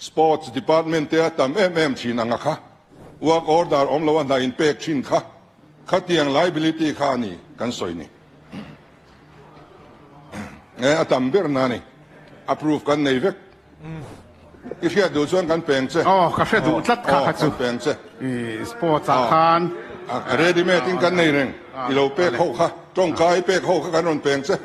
sports department te tam chin anga kha work order omlo na in pek chin kha khatiang liability kha ni kan soi ni atam ber na ni approve kan nei vek if you do chuan kan peng che ka hre du tlat kha kha chu peng che sports a khan ready made in kan nei reng ilo pek ho kha tong kai pek ho kha kan on peng che